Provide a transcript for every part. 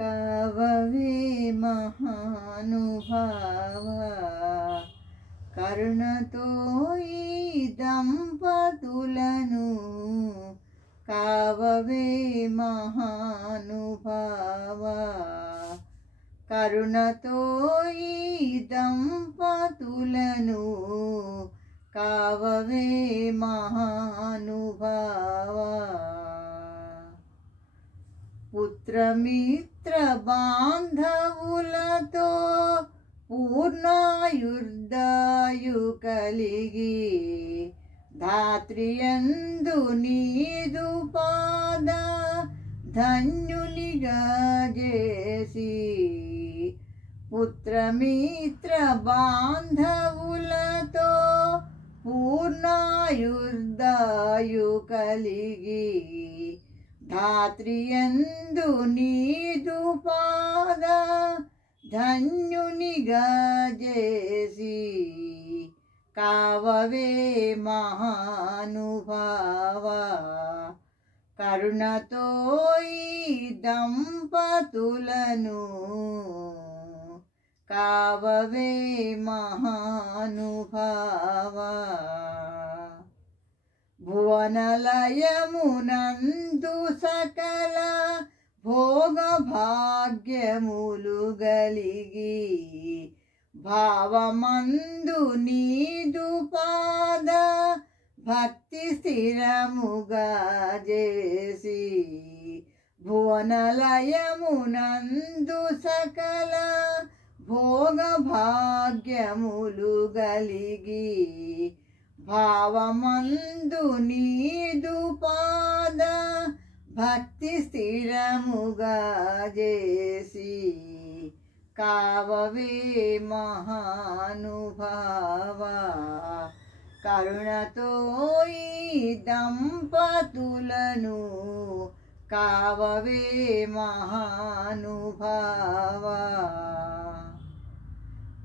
కావవే మహానుభావ కరుణతో ఈ దంపతులను కావవే మహానుభావ కరుణతో ఈ దంపతులను కావవే మహానుభావ పుత్రమిత్ర బాంధవులతో పూర్ణాయుర్దాయు కలిగి ధాత్రియందు నీదు పాద ధన్యునిగా చేసి పుత్రమిత్ర బాంధవులతో పూర్ణాయుర్దాయు కలిగి ధాత్రియందు నీదు పాద ధన్యునిగా చేసి కావవే మహానుభావ కరుణతో ఈ దంపతులను కావవే మహానుభావ భువనలయమునందు సకల భోగ భాగ్యములు గలిగి భావమందు నీదు పాద భక్తి స్థిరముగా చేసి భువనలయమునందు సకల భోగ భాగ్యములు గలిగి భావమందు నీదు పాద భక్తి స్థిరముగా చేసి కావవే మహానుభావ కరుణతో ఈ దంపతులను కావవే మహానుభావ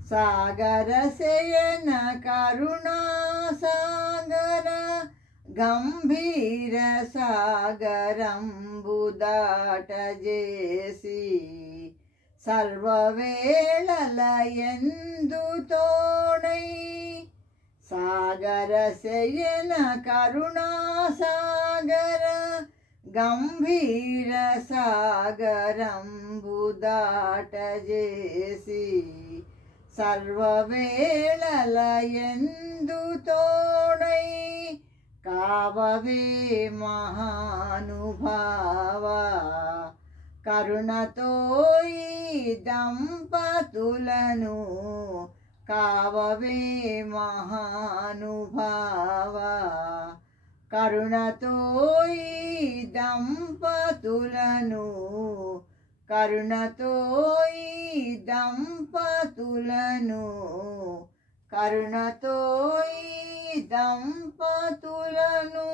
సాగర శయన కరుణా సాగర గంభీర సాగరంబు దాటజేసి సర్వవేళలయందు తోడై సాగర శయన కరుణా సాగర గంభీర సాగరంబు దాటజేసి సర్వవేళలయందు తోడై కావవే మహానుభావ కరుణతో ఈ దంపతులను కావవే మహానుభావ కరుణతో ఈ దంపతులను కరుణతో ఈ దంపతులను కరుణతో ఈ దంపతులను